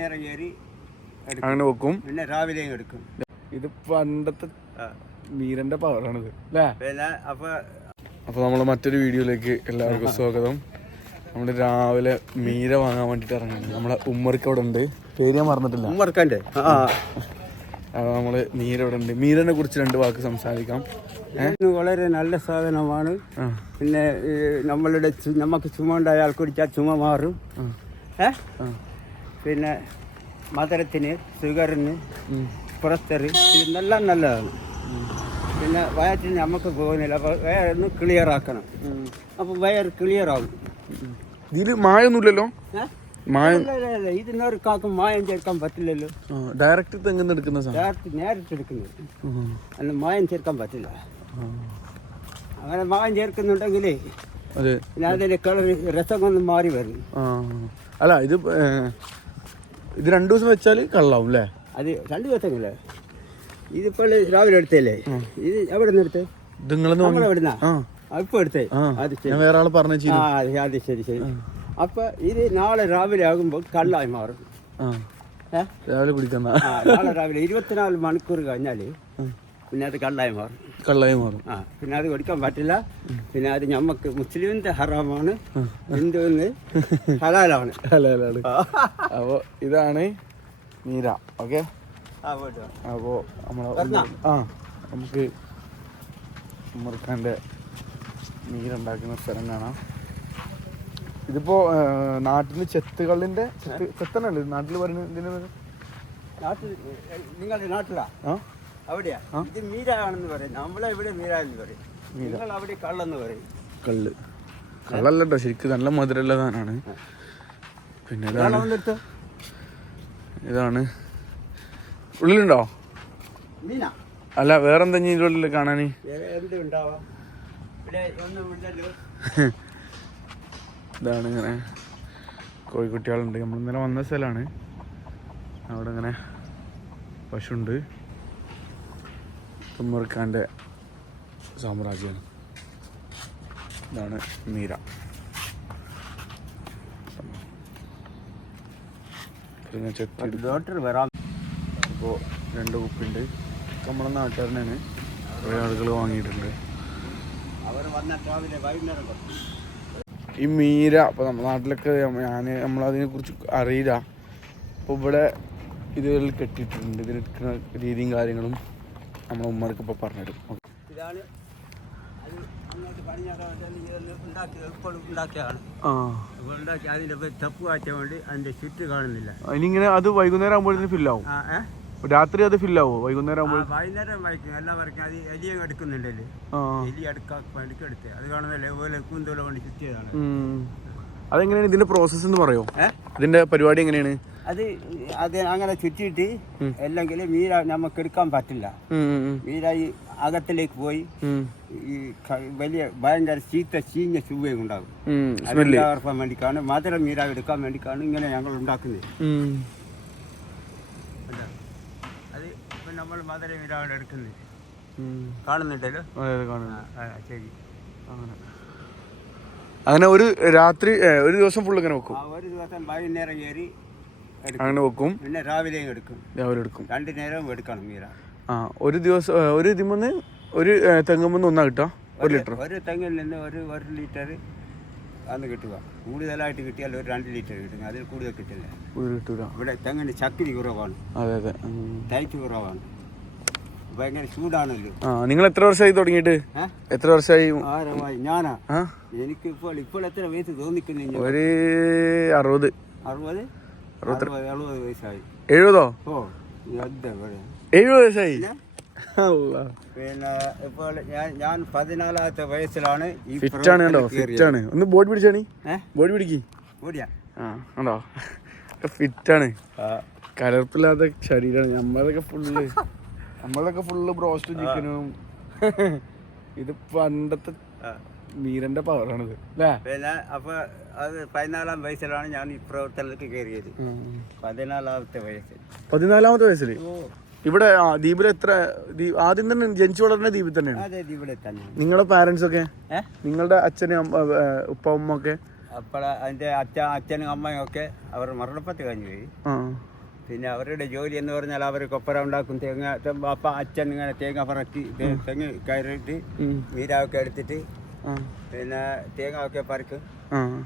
നേരം കയറി അങ്ങനെ വെക്കും. പിന്നെ രാവിലെയും എടുക്കും. ഇത് പണ്ടത്തെ. മീരന്റെ പവറാണിത് അല്ലേ? അപ്പൊ അപ്പൊ നമ്മൾ മറ്റൊരു വീഡിയോയിലേക്ക് എല്ലാവർക്കും സ്വാഗതം. നമ്മൾ രാവിലെ മീര വാങ്ങാൻ വേണ്ടിട്ട് ഇറങ്ങുന്നത് നമ്മളെ ഉമ്മർക്ക് അവിടെ ഉണ്ട്. പേര് ഞാൻ മറന്നിട്ടില്ല. ഉമ്മർക്കണ്ടേ ആ നമ്മൾ മീര അവിടെ ഉണ്ട്. മീരനെ കുറിച്ച് രണ്ട് വാക്ക് സംസാരിക്കാം. ഇത് വളരെ നല്ല സാധനമാണ്. പിന്നെ നമ്മളുടെ നമുക്ക് ചുമ ഉണ്ടായാൽ കുടിച്ചാൽ ചുമ മാറും. ഏ? ആ. പിന്നെ മധുരത്തിന് ഷുഗറിന്. പ്രഷർ ഇതെല്ലാം നല്ലതാണ്. പിന്നെ വയറ്റിന് നമുക്ക് പോകുന്നില്ല. അപ്പോൾ വയറൊന്ന് ക്ലിയർ ആക്കണം. അപ്പോൾ വയർ ക്ലിയർ ആകും ഇതിൽ മായൊന്നുമില്ലല്ലോ? മായം. ഇതിനൊരു കാക്കും മായം ചേർക്കാൻ പറ്റില്ലല്ലോ. ഡയറക്റ്റ് തെങ്ങുന്ന് എടുക്കുന്ന ഡയറക്റ്റ് നേരിട്ട് എടുക്കുന്നത്. അന്ന് അല്ല മായം ചേർക്കാൻ പറ്റില്ല. അങ്ങനെ മായം ചേർക്കുന്നുണ്ടെങ്കിലേ അതിന്റെ കളർ രസം ഒന്ന് മാറി വരും. അല്ല ഇത് ഇത് രണ്ടു ദിവസം വെച്ചാൽ കള്ളാവും അല്ലേ അത് രണ്ട് ദിവസം ഇതിപ്പോൾ രാവിലെ എടുത്തല്ലേ ഇത് എവിടെ നിന്ന് എടുത്തേ ആ. ഇപ്പോൾ എടുത്തേ. അത് ശരി. വേറെ ആൾ പറഞ്ഞു ആ അത് ശരി ശരി അപ്പൊ ഇത് നാളെ രാവിലെ ആകുമ്പോൾ കള്ളായി മാറും. രാവിലെ കുടിക്കുന്ന ആ നാളെ രാവിലെ ഇരുപത്തിനാല് മണിക്കൂർ കഴിഞ്ഞാൽ പിന്നെ അത് കള്ളായി മാറും. കള്ളായി മാറും. ആ പിന്നെ അത് കുടിക്കാൻ പറ്റില്ല. പിന്നെ അത് ഞമ്മക്ക് മുസ്ലിമിന്റെ ഹറാമാണ്. ഹിന്ദുവിന് ഹലാലാണ്. ഹലാലാണ്. അപ്പോൾ ഇതാണ് നീര ഓക്കെ? അപ്പോ അപ്പോൾ നമ്മളെ ആ നമുക്ക് മുറുക്കാന്റെ നീരുണ്ടാക്കുന്ന സ്ഥലം കാണാം. ഇതിപ്പോ നാട്ടിൽ നിന്ന് ചെത്തുകളിന്റെ ചെത്ത് ചെത്തനല്ലേ നാട്ടിൽ പറയുന്നത്? നാട്ടിൽ നിങ്ങളുടെ നാട്ടിലാ? അവിടെയാ. ഇത് പറയും. നമ്മളെ ഇവിടെ മീര എന്ന് പറയും നിങ്ങൾ അവിടെ കള്ളെന്ന് പറയും. കള്ള്. കള്ളല്ലോ ശരിക്കും നല്ല മധുരമുള്ള സാധനമാണ്. പിന്നെ ഇതാണ് ഇതാണ്. ഉള്ളിലുണ്ടോ? അല്ല വേറെന്തെങ്കിലും ഇതിന്റെ ഉള്ളിൽ കാണാൻ? ഇതാണ് ഇങ്ങനെ കോഴിക്കുട്ടികളുണ്ട്. നമ്മൾ ഇന്നലെ വന്ന സ്ഥലമാണ്. അവിടെ ഇങ്ങനെ പശുണ്ട്. തുമ്മർക്കാന്റെ സാമ്രാജ്യം. ഇതാണ് മീര. ഇപ്പോൾ രണ്ട് കുപ്പിയുണ്ട് ഇതൊക്കെ നമ്മളെ നാട്ടുകാരനാണ്. കുറേ ആളുകൾ വാങ്ങിയിട്ടുണ്ട്. ഈ മീര ഇപ്പോൾ നമ്മുടെ നാട്ടിലൊക്കെ ഞാൻ നമ്മളതിനെ കുറിച്ച് അറിയില്ല. അപ്പോൾ ഇവിടെ ഇതുകളിൽ കെട്ടിയിട്ടുണ്ട്. ഇതിനെടുക്കുന്ന രീതിയും കാര്യങ്ങളും. നമ്മളെ ഉമ്മർക്ക് ഇപ്പോൾ പറഞ്ഞിടും ഇതാണ് ഇനിയിങ്ങനെ അത് വൈകുന്നേരം ആകുമ്പോഴത്തേന് ഫില്ലാവും രാത്രി അത് ഫില്ലാവോ വൈകുന്നേരം ആകുമ്പോൾ വൈകുന്നേരം ആകുമ്പോഴത്തേക്കും എല്ലാം വരയ്ക്കും. അത് എലിയും എടുക്കുന്നുണ്ടല്ലേ എലി. അത് കാണുന്നല്ലേ. അതുപോലെ കൂന്തോല വേണ്ടി ചുറ്റിയതാണ് അതെങ്ങനെയാണ് ഇതിന്റെ പ്രോസസ്സ് എന്ന് പറയോ? ഇതിന്റെ പരിപാടി എങ്ങനെയാണ്? അത് അത് അങ്ങനെ ചുറ്റിയിട്ട് അല്ലെങ്കിൽ മീര നമുക്ക് എടുക്കാൻ പറ്റില്ല. മീര ഈ അകത്തിലേക്ക് പോയി ഈ വലിയ ഭയങ്കര ചീത്ത ചീഞ്ഞ ചുവയും ഉണ്ടാകും ഉം. അതെല്ലാവർക്കും വേണ്ടിക്കാണ്. മധുരം മീര എടുക്കാൻ വേണ്ടിക്കാണ് ഇങ്ങനെ ഞങ്ങൾ ഉണ്ടാക്കുന്നത്. അത് നമ്മൾ മധുര മീര എടുക്കുന്നത്. കാണുന്നുണ്ടല്ലോ? ശരി. അങ്ങനെ. അങ്ങനെ ഒരു രാത്രി ഒരു ദിവസം ഫുള്ള് ഇങ്ങനെ വെക്കും. ഒരു ദിവസം വൈകുന്നേരം കയറി അങ്ങനെ വെക്കും. പിന്നെ രാവിലെയും എടുക്കും. രാവിലെ എടുക്കും. രണ്ട് നേരവും എടുക്കണം മീര. ആ ഒരു ദിവസം ഒരു ഇതിമെന്ന് ഒരു തെങ്ങുമെന്ന് ഒന്നാ കിട്ടുക? ഒരു ലിറ്റർ ഒരു തെങ്ങിൽ നിന്ന് ഒരു ഒരു ലിറ്റർ അന്ന് കിട്ടുക. കൂടുതലായിട്ട് കിട്ടിയാൽ ഒരു രണ്ട് ലിറ്റർ കിട്ടും. അതിൽ കൂടുതൽ കിട്ടില്ല. ഒരു കിട്ടില്ല ഇവിടെ തെങ്ങിന് ശക്തി കുറവാണ്. അതെ അതെ. തൈറ്റ് കുറവാണ്. ഭയങ്കര ചൂടാണല്ലോ. ആ നിങ്ങൾ എത്ര വർഷമായി തുടങ്ങിയിട്ട്? എത്ര വർഷമായി? ഞാനാ? ആ? എനിക്ക് ഇപ്പോൾ ഇപ്പോൾ എത്ര വയസ്സ് തോന്നിക്കുന്നു ഒരു അറുപത്. അറുപത്? എഴുപത്? എഴുപതോ വയസ്സായി. പിന്നെ ഇപ്പോൾ ഞാൻ ഞാൻ പതിനാലാമത്തെ വയസ്സിലാണ് ഫിറ്റാണ്. ഫിറ്റാണ് ഒന്ന് ബോഡി പിടിച്ചാണി? ബോഡി പിടിക്ക്. ബോഡിയാ ആ ഉണ്ടോ ഫിറ്റാണ് ആ, കലർപ്പില്ലാത്ത ശരീരമാണ് നമ്മളൊക്കെ ഫുള്ള് നമ്മളൊക്കെ ഫുള്ള് ബ്രോസ്റ്റ് ചിക്കനും ഇത് പണ്ടത്തെ ആ. മീരന്റെ പവറാണിത് പിന്നെ അപ്പൊ അത് പതിനാലാം വയസ്സിലാണ് ഞാൻ ഈ പ്രവർത്തനത്തിൽ കയറിയത്. പതിനാലാമത്തെ വയസ്സിൽ. പതിനാലാമത്തെ വയസ്സിൽ ഇവിടെ ആ, ദ്വീപിൽ എത്ര ആദ്യം തന്നെ ജനിച്ചു വളർന്ന ദ്വീപിൽ തന്നെയാണ്? അതെ ഇവിടെ തന്നെ. നിങ്ങളുടെ പാരന്റ്സ് ഒക്കെ? ഏ? നിങ്ങളുടെ അച്ഛനും അമ്മ, ഏ, ഉപ്പ ഉമ്മ ഒക്കെ? അപ്പോൾ അതിന്റെ അച്ഛ അച്ഛനും അമ്മയും ഒക്കെ അവർ മരണപ്പെട്ട് കഴിഞ്ഞു പോയി. ആ. പിന്നെ അവരുടെ ജോലി എന്ന് പറഞ്ഞാൽ അവർ കൊപ്പര ഉണ്ടാക്കും തേങ്ങ അപ്പ അച്ഛൻ ഇങ്ങനെ തേങ്ങ പറക്കി തേങ്ങ തെങ്ങ് കയറിയിട്ട് ഉം. നീരാവൊക്കെ എടുത്തിട്ട് പിന്നെ തേങ്ങ ഒക്കെ പറിക്കും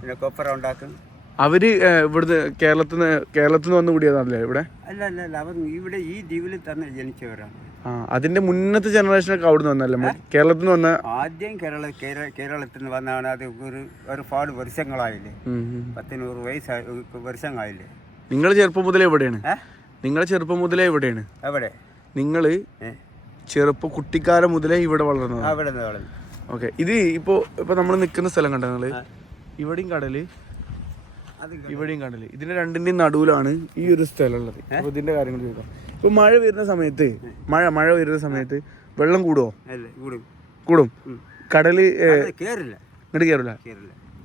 പിന്നെ കൊപ്പര ഉണ്ടാക്കും. അവർ ഇവിടുന്ന് കേരളത്തിൽ നിന്ന് കേരളത്തിൽ നിന്ന് വന്ന് കൂടിയതാണല്ലേ ഇവിടെ? അല്ല അല്ല അല്ല. അവർ ഇവിടെ ഈ ദ്വീപിൽ തന്നെ ജനിച്ചവരാണ്. ആ അതിന്റെ മുന്നത്തെ ജനറേഷനൊക്കെ അവിടുന്ന് വന്നല്ലേ മ- കേരളത്തിൽ നിന്ന് വന്ന ആദ്യം കേരള കേരളത്തിൽ നിന്ന് വന്നാണ് അത് ഒരു ഒരുപാട് വർഷങ്ങളായില്ലേ. പത്തിനൂറ് വയസ്സായി വർഷങ്ങളായില്ലേ? നിങ്ങൾ ചെറുപ്പം മുതലേ എവിടെയാണ് നിങ്ങൾ ചെറുപ്പം മുതലേ എവിടെയാണ് എവിടെ? നിങ്ങൾ ചെറുപ്പ കുട്ടിക്കാലം മുതലേ ഇവിടെ വളർന്നത് അവിടെ നിന്ന് വളർന്നു. ഓക്കെ. ഇത് ഇപ്പോ ഇപ്പൊ നമ്മൾ നിൽക്കുന്ന സ്ഥലം കണ്ടോ നിങ്ങൾ? ഇവിടെയും കടൽ ഇവിടെയും കടൽ. ഇതിന്റെ രണ്ടിന്റെയും നടുവിലാണ് ഈ ഒരു സ്ഥലം ഉള്ളത് അപ്പൊ ഇതിന്റെ കാര്യങ്ങൾ ചോദിക്കാം. ഇപ്പൊ മഴ വരുന്ന സമയത്ത് മഴ മഴ വരുന്ന സമയത്ത് വെള്ളം കൂടുവോ? അല്ല കൂടും. കൂടും. കടൽ കേറില്ല. ഇങ്ങോട്ട് കേറില്ല.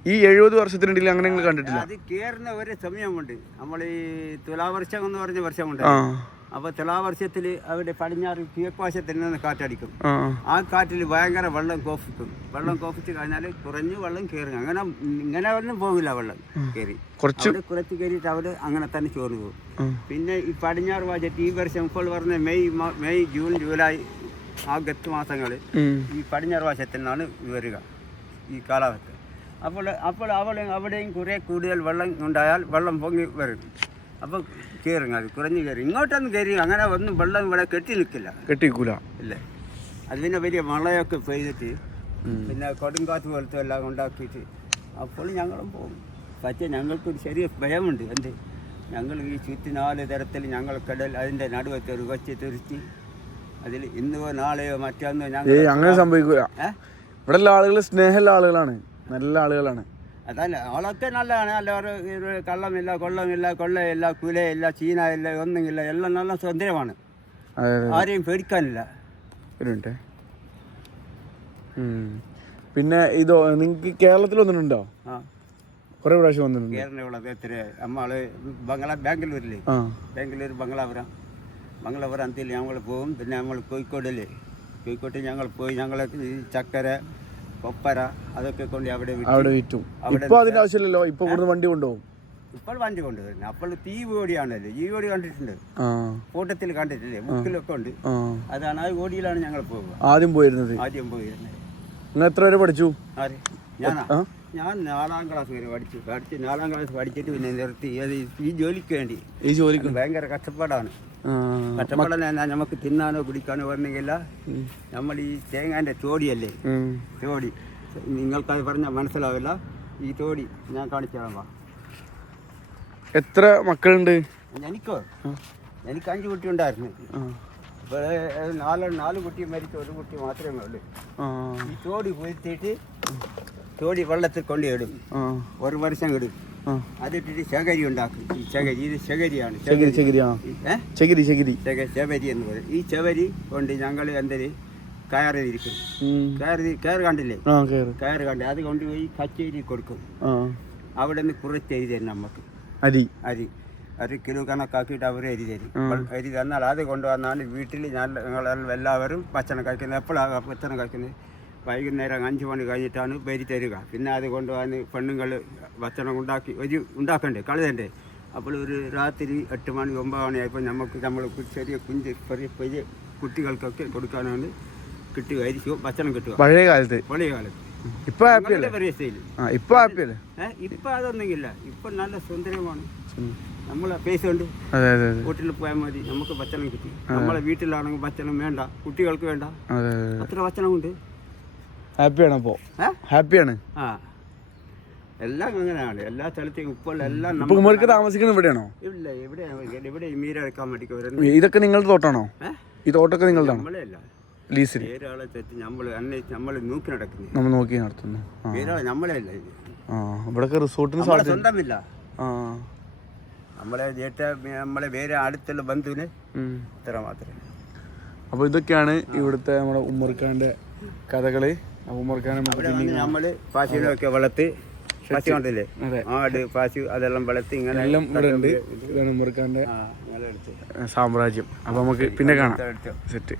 ഈ എഴുപത് വർഷത്തിനിടയിൽ അങ്ങനെ നിങ്ങൾ കണ്ടിട്ടില്ല? അത് കേറുന്ന ഒരു സമയമുണ്ട് നമ്മൾ ഈ തുലാവർഷം എന്ന് പറഞ്ഞ വർഷമുണ്ട് ആ. അപ്പോൾ തുലാവർഷത്തിൽ അവിടെ പടിഞ്ഞാറ് കിഴക്കുവശത്തിൽ നിന്ന് കാറ്റടിക്കും. ആ. കാറ്റിൽ ഭയങ്കര വെള്ളം കോഫിക്കും. വെള്ളം കോഫിച്ച് കഴിഞ്ഞാൽ കുറഞ്ഞ് വെള്ളം കയറും. അങ്ങനെ ഇങ്ങനെ ഒന്നും പോകില്ല വെള്ളം കയറി. അവിടെ കുറച്ച് കയറിയിട്ട് അവിടെ അങ്ങനെ തന്നെ ചോറ് പോകും. പിന്നെ ഈ പടിഞ്ഞാറ് വാചറ്റ് ഈ വർഷം ഇപ്പോൾ പറഞ്ഞ May May June July August മാസങ്ങൾ ഈ പടിഞ്ഞാറ് വശത്തിൽ നിന്നാണ് വരിക ഈ കാലാവസ്ഥ. അപ്പോൾ അപ്പോൾ അവിടെ അവിടെയും കുറേ കൂടുതൽ വെള്ളം ഉണ്ടായാൽ വെള്ളം പൊങ്ങി വരും. അപ്പോൾ കയറും അത് കുറഞ്ഞ് കയറി ഇങ്ങോട്ടൊന്നും കയറി അങ്ങനെ ഒന്നും വെള്ളം ഇവിടെ കെട്ടി നിൽക്കില്ല. കെട്ടിക്കൂല. ഇല്ലേ. അത് പിന്നെ വലിയ മഴയൊക്കെ പെയ്തിട്ട് പിന്നെ കൊടുങ്കാറ്റ് പോലത്തെ എല്ലാം ഉണ്ടാക്കിയിട്ട് അപ്പോൾ ഞങ്ങളും പോകും പക്ഷേ ഞങ്ങൾക്കൊരു ചെറിയ ഭയമുണ്ട്. എന്ത്? ഞങ്ങൾ ഈ ചുറ്റിനാല് തരത്തിൽ ഞങ്ങൾ കടൽ അതിന്റെ നടുവത്തെ ഒരു കൊച്ചി തുരുത്തി. അതിൽ ഇന്നോ നാളെയോ മറ്റന്നോ ഞങ്ങൾ അങ്ങനെ സംഭവിക്കൂല. ഇവിടെയുള്ള ഇവിടെ ആളുകൾ സ്നേഹമുള്ള ആളുകളാണ്. നല്ല ആളുകളാണ്. അതല്ല അവളൊക്കെ നല്ലതാണ്. ഒരു കള്ളമില്ല കൊള്ളമില്ല കൊള്ളയില്ല കുലയില്ല ഇല്ല ഒന്നുമില്ല. എല്ലാം നല്ല അതെ ആരെയും പേടിക്കാനില്ല. പിന്നെ ഇതോ നിങ്ങൾക്ക് കേരളത്തിൽ വന്നിട്ടുണ്ടോ? കുറേ പ്രാവശ്യം വന്നിട്ടുണ്ട്. എത്ര നമ്മൾ ബംഗ്ലാ ബാംഗ്ലൂരിൽ ആ. ബാംഗ്ലൂർ ബംഗ്ലാപുരം. ബംഗ്ലാപുരത്തിൽ ഞങ്ങൾ പോകും പിന്നെ നമ്മൾ കോഴിക്കോടില്ലേ കോഴിക്കോട്ട് ഞങ്ങൾ പോയി ഞങ്ങൾ ചക്കര കൊപ്പര അതൊക്കെ കൊണ്ട് അവിടെ വിറ്റ്. അവിടെ വിറ്റും. ഇപ്പൊ അതിന്റെ ആവശ്യമില്ലല്ലോ? ഇപ്പൊ ഇവിടുന്ന് വണ്ടി കൊണ്ടുപോകും. ഇപ്പോൾ വണ്ടി കൊണ്ടുവരുന്നത്. അപ്പോൾ തീ ഓടിയാണല്ലോ? ഈ ഓടി കണ്ടിട്ടുണ്ട്. കൂട്ടത്തിൽ കണ്ടിട്ടില്ലേ? ബുക്കിലൊക്കെ ഉണ്ട്. അതാണ് ആ ഓടിയിലാണ് ഞങ്ങൾ പോകുക. ആദ്യം പോയിരുന്നത്? ആദ്യം പോയിരുന്നത്. നിങ്ങൾ എത്ര വരെ പഠിച്ചു? ആര്? ഞാനാ? ഞാൻ നാലാം ക്ലാസ് വരെ പഠിച്ചു. പഠിച്ച് നാലാം ക്ലാസ് പഠിച്ചിട്ട് പിന്നെ നിർത്തി. അത് ഈ ജോലിക്ക് വേണ്ടി. ഈ ജോലിക്ക്? ഭയങ്കര കഷ്ടപ്പാടാണ്. പറഞ്ഞാൽ നമുക്ക് തിന്നാനോ കുടിക്കാനോ വരണമെങ്കില്ല നമ്മൾ ഈ തേങ്ങാന്റെ തോടിയല്ലേ. തോടി നിങ്ങൾക്കത് പറഞ്ഞാൽ മനസ്സിലാവില്ല. ഈ തോടി ഞാൻ കാണിച്ചു തരാം എത്ര മക്കളുണ്ട്? എനിക്കോ? എനിക്ക് അഞ്ച് കുട്ടി ഉണ്ടായിരുന്നു. ഇപ്പോൾ നാല് നാല് കുട്ടി മരിച്ച ഒരു കുട്ടി മാത്രമേ ഉള്ളൂ. ഈ തോടി കുത്തിയിട്ട് തോടി വെള്ളത്തിൽ കൊണ്ടിടും ഒരു വർഷം ആ അതിട്ടിട്ട് ശകരി ഉണ്ടാക്കും. ഈ ശകരി ഇത് ശകരിയാണ്. ശകരി ശകരി. ശകരി ശബരി എന്ന് പറയും. ഈ ശബരി കൊണ്ട് ഞങ്ങൾ എന്തൊരു കയറിയിരിക്കും. കയറി. കയറ് കണ്ടില്ലേ? കയർ കയറ്. കണ്ട്. അത് കൊണ്ടുപോയി കച്ചേരി കൊടുക്കും. അവിടെ നിന്ന് കുറച്ച് അരി തരും നമുക്ക് അരി. അരി. ഒരു കിലോ കണക്കാക്കിയിട്ട് അവർ എരി തരും. എരി തന്നാൽ അത് കൊണ്ടുവന്നാണ് വീട്ടിൽ ഞാൻ ഞങ്ങൾ എല്ലാവരും ഭക്ഷണം കഴിക്കുന്നത്. എപ്പോഴാണ് ഭക്ഷണം കഴിക്കുന്നത്? വൈകുന്നേരം അഞ്ച് മണി കഴിഞ്ഞിട്ടാണ് പേരി തരിക. പിന്നെ അത് കൊണ്ടുവന്ന് പെണ്ണുങ്ങൾ ഭക്ഷണം ഉണ്ടാക്കി ഒരു ഉണ്ടാക്കണ്ടേ കളയണ്ടേ? അപ്പോൾ ഒരു രാത്രി എട്ട് മണി ഒമ്പത് മണിയായപ്പോൾ നമുക്ക് നമ്മൾ ചെറിയ കുഞ്ച് ചെറിയ പെരിയ കുട്ടികൾക്കൊക്കെ കൊടുക്കാനാണ് കിട്ടുകയായിരിക്കും ഭക്ഷണം കിട്ടുക. പഴയ കാലത്ത്. പഴയ കാലത്ത്. ഇപ്പൊ ഇപ്പൊ അതൊന്നുമില്ല. ഇപ്പൊ നല്ല സുന്ദരമാണ്. നമ്മളെ പൈസ ഉണ്ട്. വീട്ടിൽ പോയാൽ മതി നമുക്ക് ഭക്ഷണം കിട്ടി. നമ്മളെ വീട്ടിലാണെങ്കിൽ ഭക്ഷണം വേണ്ട കുട്ടികൾക്ക് വേണ്ട. അത്ര ഭക്ഷണം ഉണ്ട് ഹാപ്പിയാണ് അപ്പോ. ഹാപ്പിയാണ് ആ. എല്ലാം അങ്ങനെയാണ്. എല്ലാ സ്ഥലത്തേക്കും ഇപ്പോൾ എല്ലാം ഉമ്മർക്ക് താമസിക്കുന്നത് ഇവിടെയാണോ? ഇല്ല ഇവിടെ ഇവിടെ മീര എടുക്കാൻ വേണ്ടി വരുന്നത്. ഇതൊക്കെ നിങ്ങളുടെ തോട്ടാണോ? ഈ തോട്ടൊക്കെ നിങ്ങളുടെയാണ്? നമ്മളല്ല തെറ്റ് നമ്മൾ അന്വേഷിച്ച് നമ്മൾ നോക്കി നമ്മൾ നോക്കി നടത്തുന്നു. ആ. വേറെ ആളെ നമ്മളെ അല്ല ഇത്. ആ റിസോർട്ടിന് സ്വന്തമില്ല. ആ. നമ്മളെ നമ്മളെ വേറെ അടുത്തുള്ള ബന്ധുവിന് ഇത്ര മാത്രമേ അപ്പോൾ ഇതൊക്കെയാണ് ഇവിടുത്തെ നമ്മുടെ ഉമ്മർക്കാന്റെ കഥകൾ. നമ്മൾ പശുവിനൊക്കെ വളർത്തി പശു. ആട് പശു അതെല്ലാം വളർത്തി ഇങ്ങനെ എല്ലാം ഇവിടെ ഉണ്ട്. ഇതാണ് ഉമ്മർഖാന്റെ ആ, ഇങ്ങനെ സാമ്രാജ്യം. അപ്പൊ നമുക്ക് പിന്നെ കാണാം. സെറ്റ്.